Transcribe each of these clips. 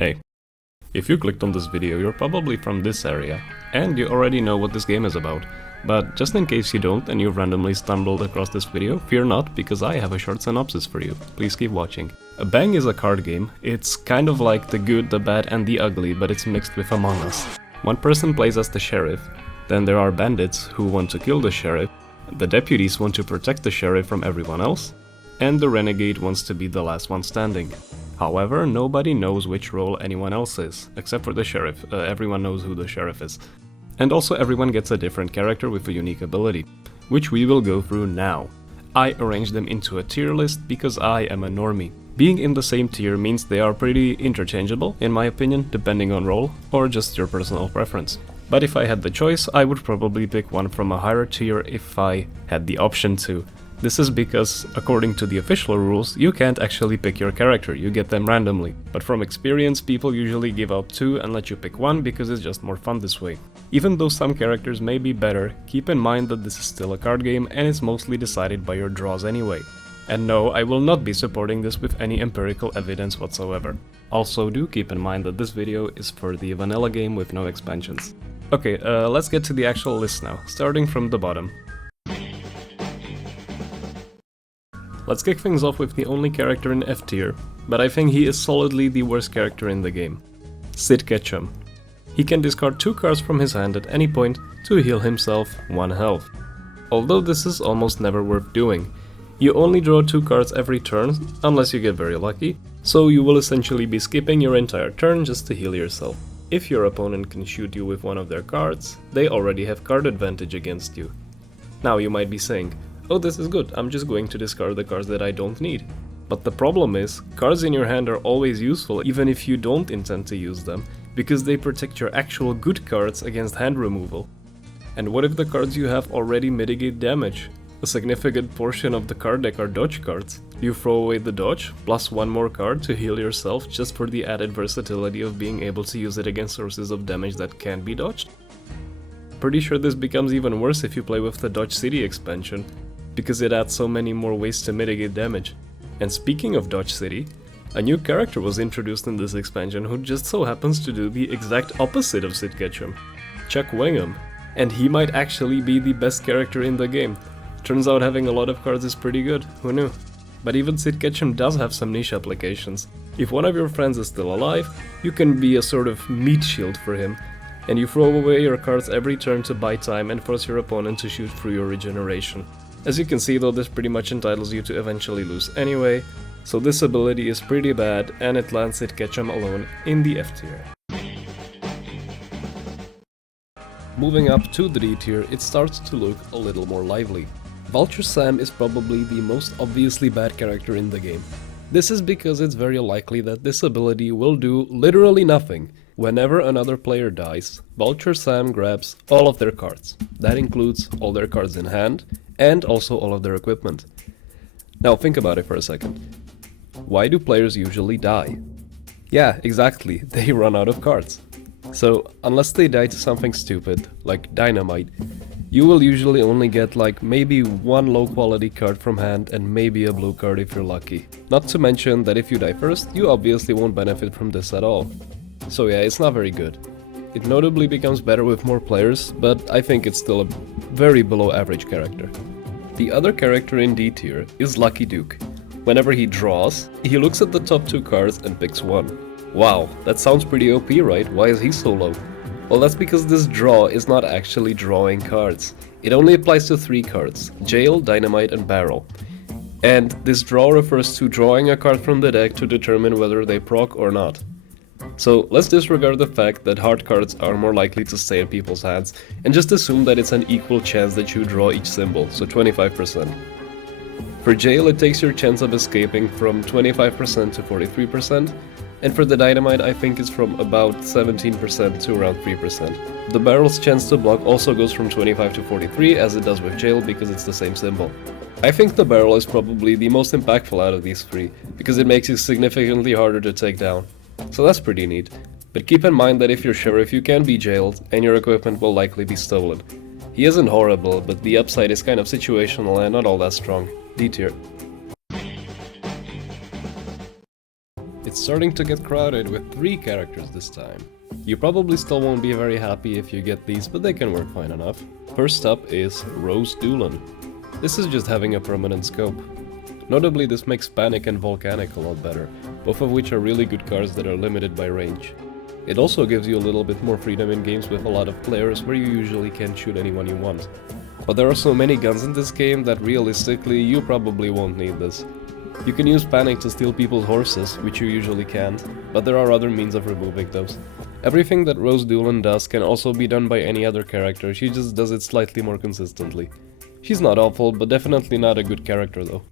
Hey, if you clicked on this video, you're probably from this area, and you already know what this game is about. But just in case you don't and you've randomly stumbled across this video, fear not, because I have a short synopsis for you. Please keep watching. A Bang is a card game. It's kind of like the good, the bad and the ugly, but it's mixed with Among Us. One person plays as the sheriff, then there are bandits who want to kill the sheriff, the deputies want to protect the sheriff from everyone else, and the renegade wants to be the last one standing. However, nobody knows which role anyone else is, except for the sheriff. Everyone knows who the sheriff is. And also everyone gets a different character with a unique ability, which we will go through now. I arranged them into a tier list because I am a normie. Being in the same tier means they are pretty interchangeable, in my opinion, depending on role, or just your personal preference. But if I had the choice, I would probably pick one from a higher tier if I had the option to. This is because, according to the official rules, you can't actually pick your character, you get them randomly. But from experience, people usually give out two and let you pick one because it's just more fun this way. Even though some characters may be better, keep in mind that this is still a card game and it's mostly decided by your draws anyway. And no, I will not be supporting this with any empirical evidence whatsoever. Also, do keep in mind that this video is for the vanilla game with no expansions. Okay, let's get to the actual list now, starting from the bottom. Let's kick things off with the only character in F tier, but I think he is solidly the worst character in the game. Sid Ketchum. He can discard 2 cards from his hand at any point to heal himself 1 health. Although this is almost never worth doing. You only draw 2 cards every turn, unless you get very lucky, so you will essentially be skipping your entire turn just to heal yourself. If your opponent can shoot you with one of their cards, they already have card advantage against you. Now you might be saying, oh, this is good, I'm just going to discard the cards that I don't need. But the problem is, cards in your hand are always useful even if you don't intend to use them, because they protect your actual good cards against hand removal. And what if the cards you have already mitigate damage? A significant portion of the card deck are dodge cards. Do you throw away the dodge, plus 1 more card to heal yourself just for the added versatility of being able to use it against sources of damage that can be dodged? Pretty sure this becomes even worse if you play with the Dodge City expansion, because it adds so many more ways to mitigate damage. And speaking of Dodge City, a new character was introduced in this expansion who just so happens to do the exact opposite of Sid Ketchum, Chuck Wingham. And he might actually be the best character in the game. Turns out having a lot of cards is pretty good, who knew? But even Sid Ketchum does have some niche applications. If one of your friends is still alive, you can be a sort of meat shield for him, and you throw away your cards every turn to buy time and force your opponent to shoot through your regeneration. As you can see though, this pretty much entitles you to eventually lose anyway, so this ability is pretty bad and it lands Sid Ketchum alone in the F tier. Moving up to the D tier, it starts to look a little more lively. Vulture Sam is probably the most obviously bad character in the game. This is because it's very likely that this ability will do literally nothing. Whenever another player dies, Vulture Sam grabs all of their cards. That includes all their cards in hand, and also all of their equipment. Now think about it for a second. Why do players usually die? Yeah, exactly, they run out of cards. So, unless they die to something stupid, like dynamite, you will usually only get like maybe 1 low quality card from hand and maybe a blue card if you're lucky. Not to mention that if you die first, you obviously won't benefit from this at all. So yeah, it's not very good. It notably becomes better with more players, but I think it's still a very below average character. The other character in D tier is Lucky Duke. Whenever he draws, he looks at the top 2 cards and picks 1. Wow, that sounds pretty OP, right? Why is he so low? Well, that's because this draw is not actually drawing cards. It only applies to 3 cards, Jail, Dynamite and Barrel. And this draw refers to drawing a card from the deck to determine whether they proc or not. So let's disregard the fact that hard cards are more likely to stay in people's hands and just assume that it's an equal chance that you draw each symbol, so 25%. For Jail, it takes your chance of escaping from 25% to 43%, and for the Dynamite I think it's from about 17% to around 3%. The Barrel's chance to block also goes from 25 to 43 as it does with Jail because it's the same symbol. I think the Barrel is probably the most impactful out of these 3 because it makes it significantly harder to take down. So that's pretty neat, but keep in mind that if you're sheriff you can be jailed and your equipment will likely be stolen. He isn't horrible, but the upside is kind of situational and not all that strong. D tier. It's starting to get crowded with 3 characters this time. You probably still won't be very happy if you get these, but they can work fine enough. First up is Rose Doolan. This is just having a permanent scope. Notably, this makes Panic and Volcanic a lot better, both of which are really good cards that are limited by range. It also gives you a little bit more freedom in games with a lot of players where you usually can't shoot anyone you want. But there are so many guns in this game that realistically you probably won't need this. You can use Panic to steal people's horses, which you usually can't, but there are other means of removing those. Everything that Rose Doolan does can also be done by any other character, she just does it slightly more consistently. She's not awful, but definitely not a good character though.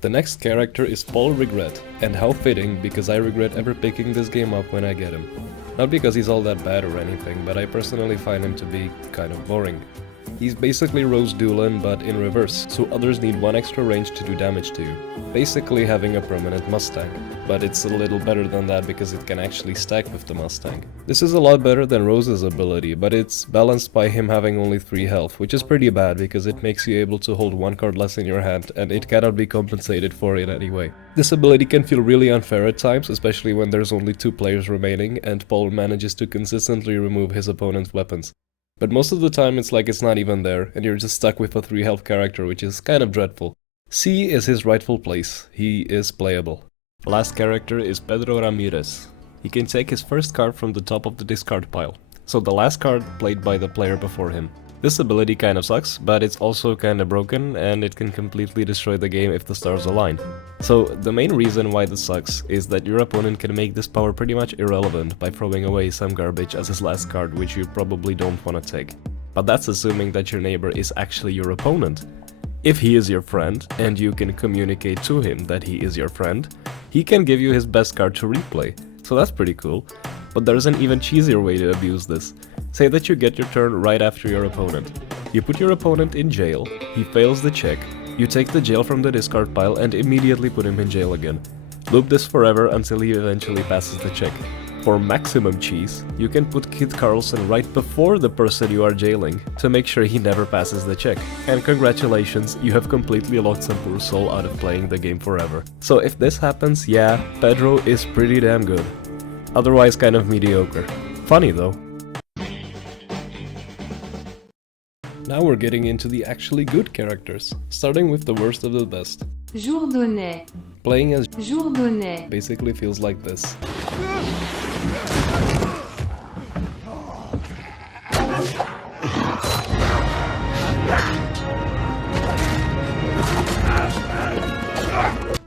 The next character is Paul Regret, and how fitting, because I regret ever picking this game up when I get him. Not because he's all that bad or anything, but I personally find him to be kind of boring. He's basically Rose Doolan, but in reverse, so others need 1 extra range to do damage to you. Basically having a permanent Mustang. But it's a little better than that because it can actually stack with the Mustang. This is a lot better than Rose's ability, but it's balanced by him having only 3 health, which is pretty bad because it makes you able to hold 1 card less in your hand, and it cannot be compensated for it anyway. This ability can feel really unfair at times, especially when there's only 2 players remaining, and Paul manages to consistently remove his opponent's weapons. But most of the time it's like it's not even there, and you're just stuck with a 3 health character, which is kind of dreadful. C is his rightful place. He is playable. Last character is Pedro Ramirez. He can take his first card from the top of the discard pile, so the last card played by the player before him. This ability kind of sucks, but it's also kind of broken, and it can completely destroy the game if the stars align. So the main reason why this sucks is that your opponent can make this power pretty much irrelevant by throwing away some garbage as his last card, which you probably don't want to take. But that's assuming that your neighbor is actually your opponent. If he is your friend, and you can communicate to him that he is your friend, he can give you his best card to replay, so that's pretty cool. But there's an even cheesier way to abuse this. Say that you get your turn right after your opponent. You put your opponent in jail, he fails the check, you take the jail from the discard pile and immediately put him in jail again. Loop this forever until he eventually passes the check. For maximum cheese, you can put Kit Carlson right before the person you are jailing to make sure he never passes the check. And congratulations, you have completely locked some poor soul out of playing the game forever. So if this happens, yeah, Pedro is pretty damn good. Otherwise kind of mediocre. Funny though. Now we're getting into the actually good characters, starting with the worst of the best. Jourdonnais. Playing as Jourdonnais basically feels like this.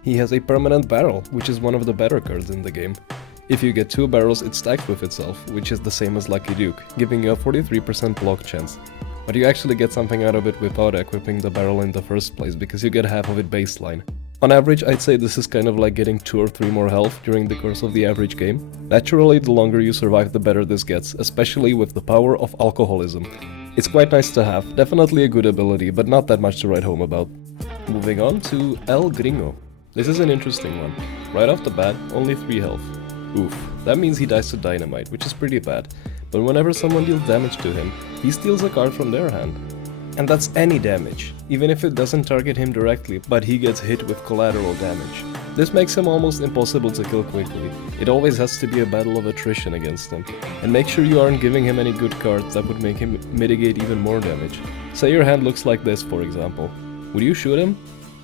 He has a permanent barrel, which is one of the better cards in the game. If you get 2 barrels, it stacks with itself, which is the same as Lucky Duke, giving you a 43% block chance. But you actually get something out of it without equipping the barrel in the first place, because you get half of it baseline. On average, I'd say this is kind of like getting 2 or 3 more health during the course of the average game. Naturally, the longer you survive, the better this gets, especially with the power of alcoholism. It's quite nice to have, definitely a good ability, but not that much to write home about. Moving on to El Gringo. This is an interesting one. Right off the bat, only 3 health. Oof, that means he dies to dynamite, which is pretty bad. But whenever someone deals damage to him, he steals a card from their hand. And that's any damage, even if it doesn't target him directly, but he gets hit with collateral damage. This makes him almost impossible to kill quickly. It always has to be a battle of attrition against him. And make sure you aren't giving him any good cards that would make him mitigate even more damage. Say your hand looks like this, for example. Would you shoot him?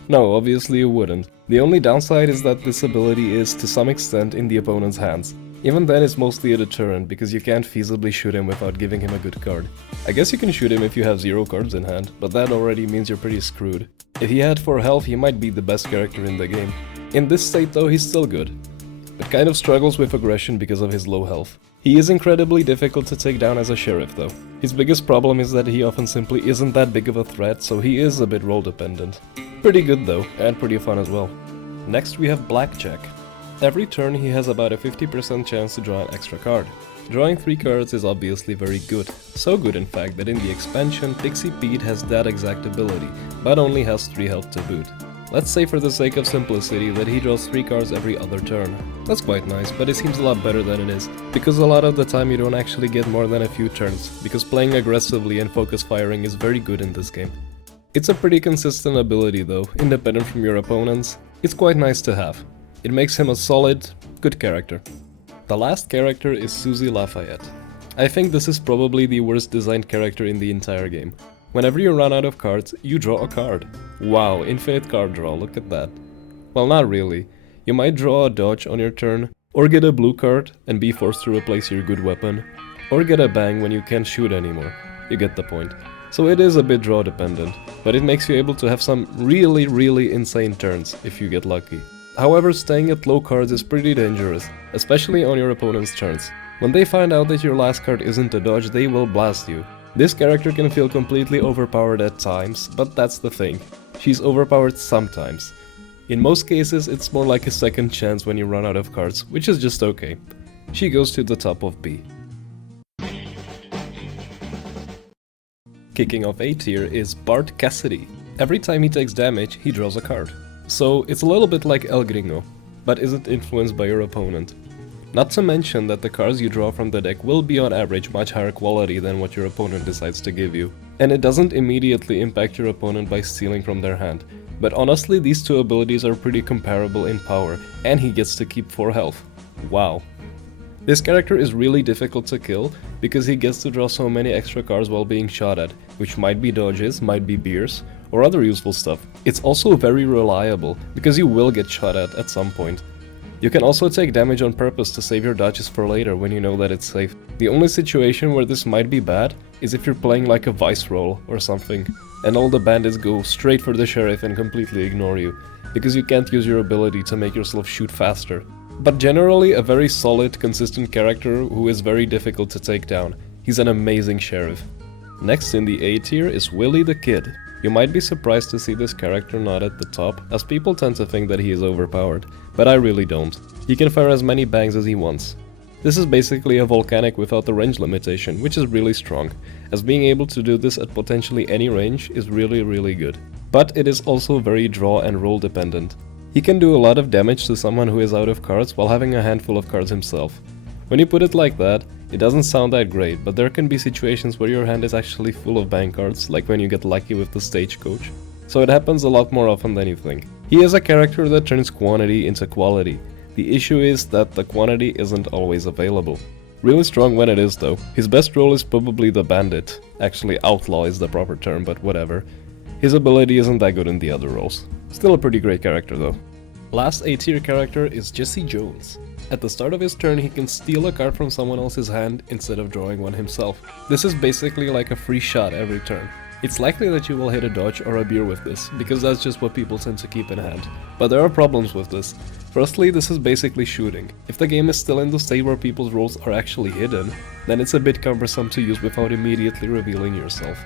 No, obviously you wouldn't. The only downside is that this ability is, to some extent, in the opponent's hands. Even then it's mostly a deterrent, because you can't feasibly shoot him without giving him a good card. I guess you can shoot him if you have 0 cards in hand, but that already means you're pretty screwed. If he had 4 health, he might be the best character in the game. In this state though, he's still good, but kind of struggles with aggression because of his low health. He is incredibly difficult to take down as a sheriff though. His biggest problem is that he often simply isn't that big of a threat, so he is a bit role dependent. Pretty good though, and pretty fun as well. Next we have Blackjack. Every turn he has about a 50% chance to draw an extra card. Drawing 3 cards is obviously very good. So good in fact that in the expansion Pixie Pete has that exact ability, but only has 3 health to boot. Let's say for the sake of simplicity that he draws 3 cards every other turn. That's quite nice, but it seems a lot better than it is, because a lot of the time you don't actually get more than a few turns, because playing aggressively and focus firing is very good in this game. It's a pretty consistent ability though, independent from your opponents. It's quite nice to have. It makes him a solid, good character. The last character is Susie Lafayette. I think this is probably the worst designed character in the entire game. Whenever you run out of cards, you draw a card. Wow, infinite card draw, look at that. Well, not really. You might draw a dodge on your turn, or get a blue card and be forced to replace your good weapon, or get a bang when you can't shoot anymore. You get the point. So it is a bit draw dependent, but it makes you able to have some really insane turns if you get lucky. However, staying at low cards is pretty dangerous, especially on your opponent's turns. When they find out that your last card isn't a dodge, they will blast you. This character can feel completely overpowered at times, but that's the thing. She's overpowered sometimes. In most cases, it's more like a second chance when you run out of cards, which is just okay. She goes to the top of B. Kicking off A tier is Bart Cassidy. Every time he takes damage, he draws a card. So it's a little bit like El Gringo, but isn't influenced by your opponent. Not to mention that the cards you draw from the deck will be on average much higher quality than what your opponent decides to give you. And it doesn't immediately impact your opponent by stealing from their hand. But honestly, these two abilities are pretty comparable in power, and he gets to keep 4 health. Wow. This character is really difficult to kill, because he gets to draw so many extra cards while being shot at, which might be dodges, might be beers, or other useful stuff. It's also very reliable, because you will get shot at some point. You can also take damage on purpose to save your dodges for later when you know that it's safe. The only situation where this might be bad is if you're playing like a vice roll or something, and all the bandits go straight for the sheriff and completely ignore you, because you can't use your ability to make yourself shoot faster. But generally a very solid, consistent character who is very difficult to take down. He's an amazing sheriff. Next in the A tier is Willie the Kid. You might be surprised to see this character not at the top, as people tend to think that he is overpowered, but I really don't. He can fire as many bangs as he wants. This is basically a volcanic without the range limitation, which is really strong, as being able to do this at potentially any range is really good. But it is also very draw and roll dependent. He can do a lot of damage to someone who is out of cards while having a handful of cards himself. When you put it like that, it doesn't sound that great, but there can be situations where your hand is actually full of bang cards, like when you get lucky with the stagecoach. So it happens a lot more often than you think. He is a character that turns quantity into quality. The issue is that the quantity isn't always available. Really strong when it is though. His best role is probably the bandit. Actually, outlaw is the proper term, but whatever. His ability isn't that good in the other roles. Still a pretty great character though. Last A tier character is Jesse Jones. At the start of his turn, he can steal a card from someone else's hand instead of drawing one himself. This is basically like a free shot every turn. It's likely that you will hit a dodge or a beer with this, because that's just what people tend to keep in hand. But there are problems with this. Firstly, this is basically shooting. If the game is still in the state where people's roles are actually hidden, then it's a bit cumbersome to use without immediately revealing yourself.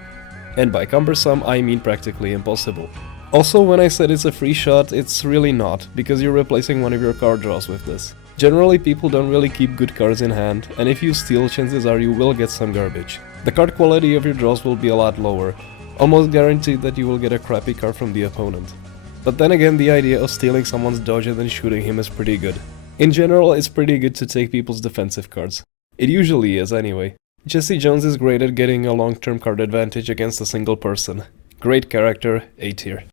And by cumbersome, I mean practically impossible. Also, when I said it's a free shot, it's really not, because you're replacing one of your card draws with this. Generally, people don't really keep good cards in hand, and if you steal, chances are you will get some garbage. The card quality of your draws will be a lot lower, almost guaranteed that you will get a crappy card from the opponent. But then again, the idea of stealing someone's dodge and then shooting him is pretty good. In general, it's pretty good to take people's defensive cards. It usually is anyway. Jesse Jones is great at getting a long-term card advantage against a single person. Great character, A tier.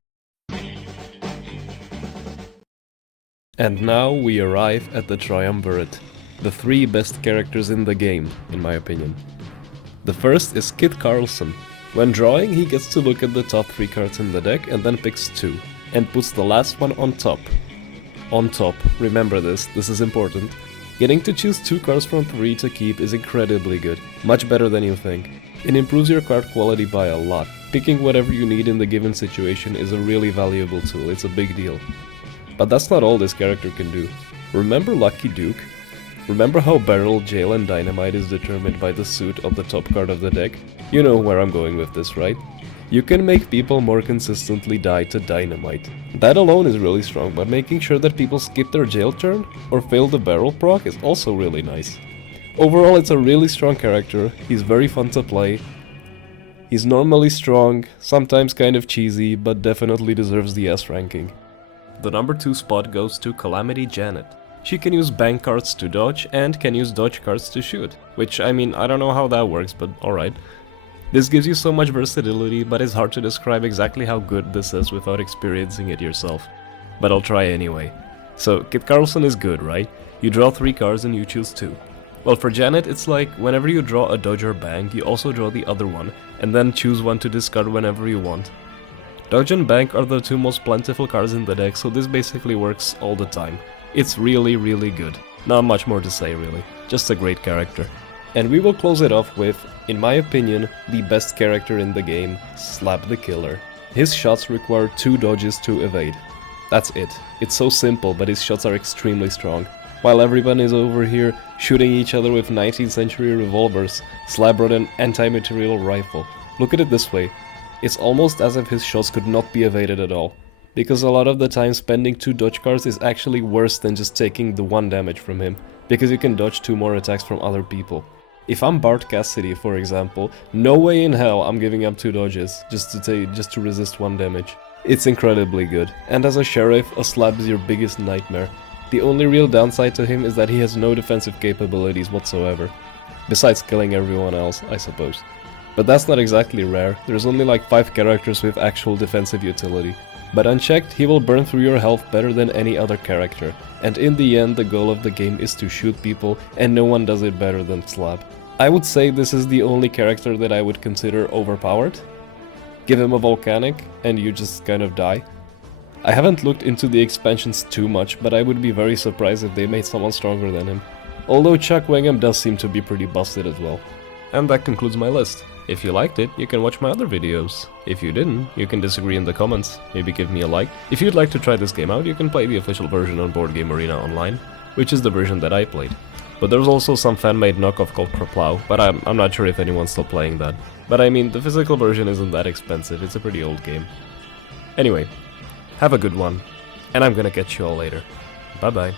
And now we arrive at the triumvirate, the 3 best characters in the game, in my opinion. The first is Kit Carlson. When drawing, he gets to look at the top 3 cards in the deck and then picks 2, and puts the last one on top. On top, remember this is important. Getting to choose 2 cards from 3 to keep is incredibly good, much better than you think. It improves your card quality by a lot. Picking whatever you need in the given situation is a really valuable tool, it's a big deal. But that's not all this character can do. Remember Lucky Duke? Remember how Barrel, Jail and Dynamite is determined by the suit of the top card of the deck? You know where I'm going with this, right? You can make people more consistently die to Dynamite. That alone is really strong, but making sure that people skip their jail turn or fail the Barrel proc is also really nice. Overall, it's a really strong character, he's very fun to play. He's normally strong, sometimes kind of cheesy, but definitely deserves the S ranking. The number 2 spot goes to Calamity Janet. She can use bank cards to dodge and can use dodge cards to shoot, which I mean, I don't know how that works, but alright. This gives you so much versatility, but it's hard to describe exactly how good this is without experiencing it yourself. But I'll try anyway. So, Kit Carlson is good, right? You draw 3 cards and you choose 2. Well, for Janet, it's like, whenever you draw a dodge or bank, you also draw the other one, and then choose one to discard whenever you want. Dodge and bank are the 2 most plentiful cards in the deck, so this basically works all the time. It's really, really good. Not much more to say, really. Just a great character. And we will close it off with, in my opinion, the best character in the game, Slab the Killer. His shots require 2 dodges to evade. That's it. It's so simple, but his shots are extremely strong. While everyone is over here shooting each other with 19th century revolvers, Slab brought an anti-material rifle. Look at it this way. It's almost as if his shots could not be evaded at all. Because a lot of the time spending 2 dodge cards is actually worse than just taking the 1 damage from him, because you can dodge 2 more attacks from other people. If I'm Bart Cassidy, for example, no way in hell I'm giving up 2 dodges just to resist 1 damage. It's incredibly good, and as a sheriff, a Slab is your biggest nightmare. The only real downside to him is that he has no defensive capabilities whatsoever. Besides killing everyone else, I suppose. But that's not exactly rare, there's only like 5 characters with actual defensive utility. But unchecked, he will burn through your health better than any other character, and in the end the goal of the game is to shoot people, and no one does it better than Slab. I would say this is the only character that I would consider overpowered. Give him a volcanic, and you just kind of die. I haven't looked into the expansions too much, but I would be very surprised if they made someone stronger than him. Although Chuck Wingham does seem to be pretty busted as well. And that concludes my list. If you liked it, you can watch my other videos. If you didn't, you can disagree in the comments, maybe give me a like. If you'd like to try this game out, you can play the official version on Board Game Arena Online, which is the version that I played. But there's also some fan-made knockoff called Kerplow, but I'm not sure if anyone's still playing that. But I mean, the physical version isn't that expensive, it's a pretty old game. Anyway, have a good one, and I'm gonna catch you all later. Bye bye.